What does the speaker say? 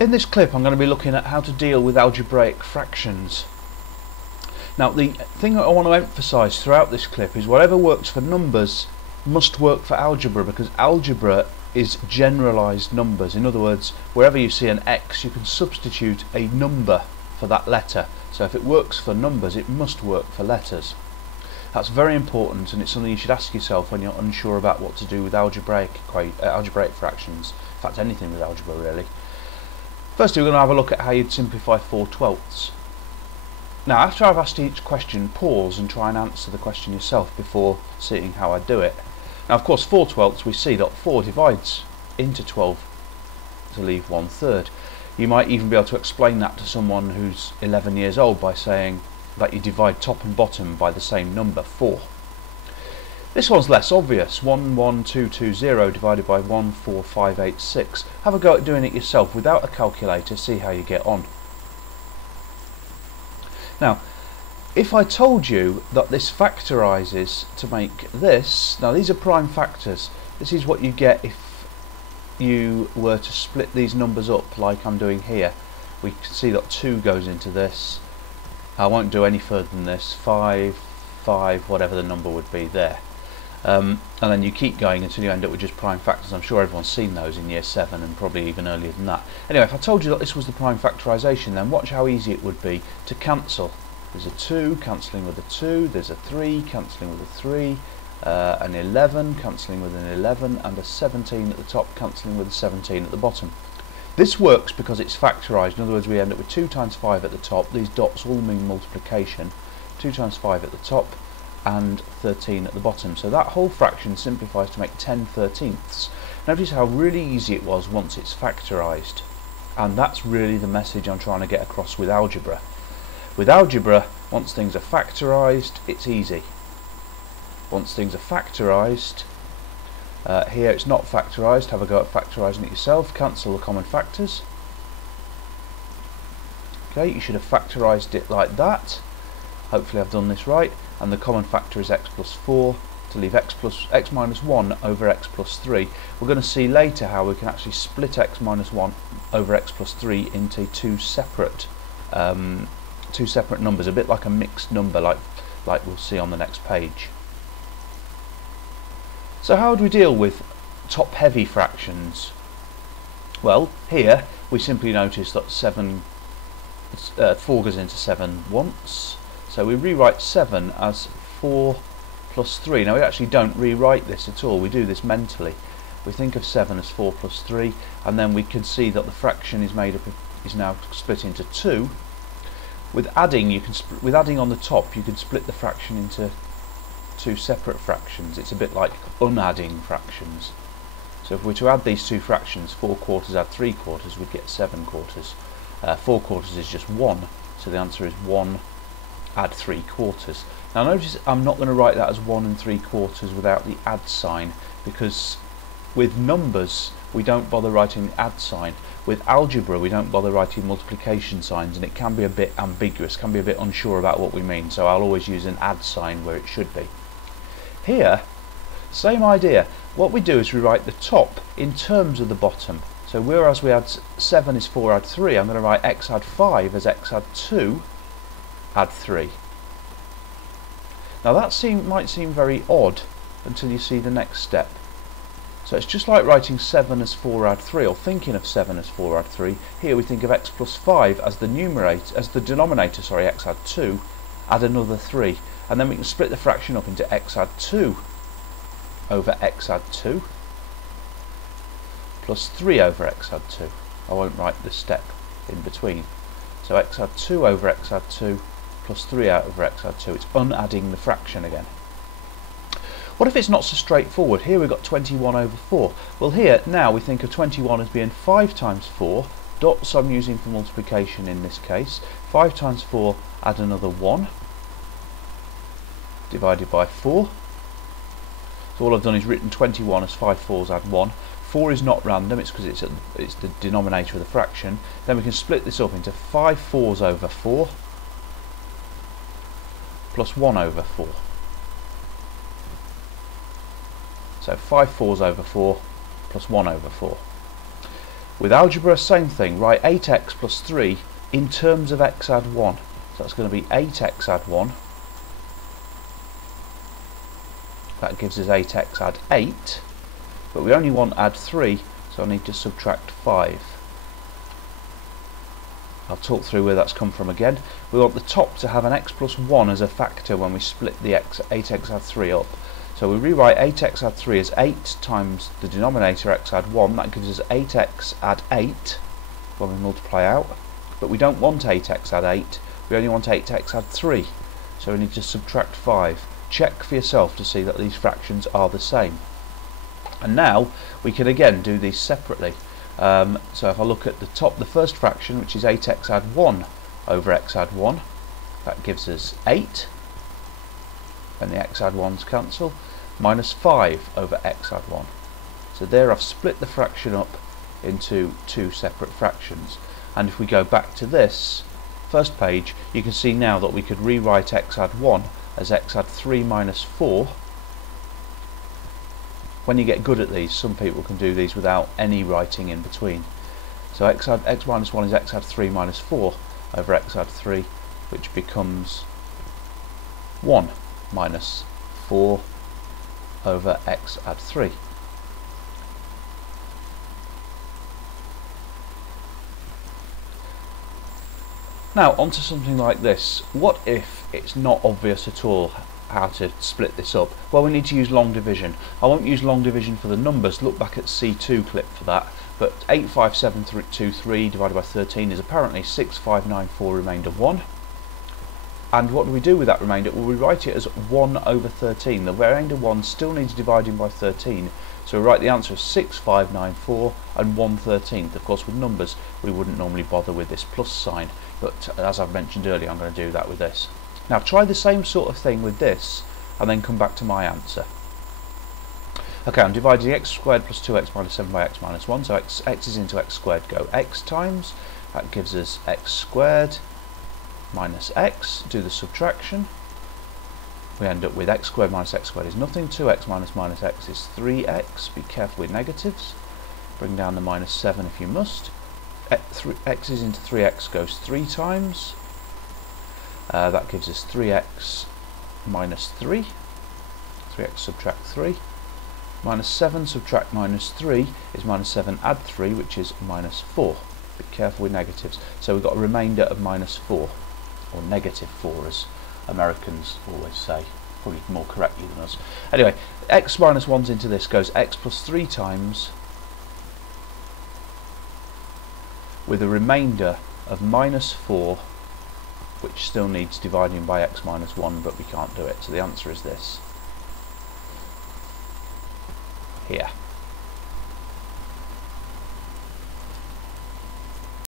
In this clip I'm going to be looking at how to deal with algebraic fractions. Now the thing that I want to emphasise throughout this clip is whatever works for numbers must work for algebra, because algebra is generalised numbers. In other words, wherever you see an X you can substitute a number for that letter. So if it works for numbers it must work for letters. That's very important, and it's something you should ask yourself when you're unsure about what to do with algebraic fractions. In fact, anything with algebra really. Firstly, we're going to have a look at how you'd simplify 4/12. Now, after I've asked each question, pause and try and answer the question yourself before seeing how I do it. Now, of course, 4/12 we see that 4 divides into 12 to leave 1/3. You might even be able to explain that to someone who's 11 years old by saying that you divide top and bottom by the same number, 4. This one's less obvious. 11220 divided by 14586. Have a go at doing it yourself without a calculator, see how you get on. Now, if I told you that this factorises to make this, now these are prime factors. This is what you get if you were to split these numbers up like I'm doing here. We can see that 2 goes into this. I won't do any further than this. 5, 5, whatever the number would be there. And then you keep going until you end up with just prime factors. I'm sure everyone's seen those in year 7 and probably even earlier than that. Anyway, if I told you that this was the prime factorisation, then watch how easy it would be to cancel. There's a 2 cancelling with a 2, there's a 3 cancelling with a 3, an 11 cancelling with an 11, and a 17 at the top cancelling with a 17 at the bottom. This works because it's factorised. In other words, we end up with 2 times 5 at the top. These dots all mean multiplication. 2 times 5 at the top and 13 at the bottom. So that whole fraction simplifies to make 10/13. Notice how really easy it was once it's factorised. And that's really the message I'm trying to get across with algebra. With algebra, once things are factorised, it's easy. Once things are factorised, here it's not factorised. Have a go at factorising it yourself. Cancel the common factors. Okay, you should have factorised it like that. Hopefully I've done this right. And the common factor is x plus 4 to leave x minus 1 over x plus 3. We're going to see later how we can actually split x minus 1 over x plus 3 into two separate numbers, a bit like a mixed number, like we'll see on the next page. So how do we deal with top-heavy fractions? Well, here we simply notice that 4 goes into 7 once. So we rewrite 7 as 4 plus 3. Now we actually don't rewrite this at all, we do this mentally. We think of 7 as 4 plus 3, and then we can see that the fraction is now split into 2. With adding on the top you can split the fraction into 2 separate fractions. It's a bit like unadding fractions. So if we were to add these 2 fractions, 4 quarters add 3 quarters, we'd get 7 quarters. 4 quarters is just 1, so the answer is 1 add 3 quarters. Now notice I'm not going to write that as 1 3/4 without the add sign, because with numbers we don't bother writing the add sign. With algebra we don't bother writing multiplication signs, and it can be a bit ambiguous, can be a bit unsure about what we mean, so I'll always use an add sign where it should be. Here, same idea. What we do is we write the top in terms of the bottom. So whereas we add 7 is 4 add 3, I'm going to write x add 5 as x add 2 add 3. Now that might seem very odd until you see the next step. So it's just like writing 7 as 4 add 3, or thinking of 7 as 4 add 3. Here we think of x plus 5 as the denominator, sorry, x add 2, add another 3. And then we can split the fraction up into x add 2 over x add 2 plus 3 over x add 2. I won't write the step in between. So x add 2 over x add 2 plus 3 over x add 2. It's unadding the fraction again. What if it's not so straightforward? Here we've got 21 over 4. Well, here now we think of 21 as being 5 times 4. Dots I'm using for multiplication in this case. 5 times 4 add another 1 divided by 4. So all I've done is written 21 as 5 fours add 1. 4 is not random, it's because it's the denominator of the fraction. Then we can split this up into 5 fours over 4 plus 1 over 4. So 5 fours over 4 plus 1 over 4. With algebra, same thing, write 8x plus 3 in terms of x add 1. So that's going to be 8x add 1. That gives us 8x add 8, but we only want add 3, so I need to subtract 5. I'll talk through where that's come from again. We want the top to have an x plus 1 as a factor when we split the 8x add 3 up. So we rewrite 8x add 3 as 8 times the denominator x add 1. That gives us 8x add 8 when we multiply out. But we don't want 8x add 8, we only want 8x add 3. So we need to subtract 5. Check for yourself to see that these fractions are the same. And now we can again do these separately. So if I look at the top, the first fraction, which is 8x add 1 over x add 1, that gives us 8. And the x add 1's cancel. Minus 5 over x add 1. So there I've split the fraction up into two separate fractions. And if we go back to this first page, you can see now that we could rewrite x add 1 as x add 3 minus 4. When you get good at these, some people can do these without any writing in between. So x minus 1 is x add 3 minus 4 over x add 3, which becomes 1 minus 4 over x add 3. Now onto something like this. What if it's not obvious at all how to split this up? Well, we need to use long division. I won't use long division for the numbers, look back at C2 clip for that, but 85723 divided by 13 is apparently 6594 remainder 1. And what do we do with that remainder? Well, we write it as 1 over 13. The remainder 1 still needs dividing by 13. So we write the answer as 6594 and 1/13. Of course, with numbers, we wouldn't normally bother with this plus sign. But as I've mentioned earlier, I'm going to do that with this. Now try the same sort of thing with this, and then come back to my answer. Okay, I'm dividing x squared plus 2x minus 7 by x minus 1. So x is into x squared go x times. That gives us x squared minus x, do the subtraction, we end up with x squared minus x squared is nothing, 2x minus x is 3x, be careful with negatives, bring down the minus 7 if you must, x is into 3x goes 3 times, that gives us 3x minus 3, 3x subtract 3, minus 7 subtract minus 3 is minus 7 add 3, which is minus 4, be careful with negatives, so we've got a remainder of minus 4. Or negative 4 as Americans always say, probably more correctly than us. Anyway, x minus 1's into this goes x plus 3 times with a remainder of minus 4, which still needs dividing by x minus 1, but we can't do it. So the answer is this here.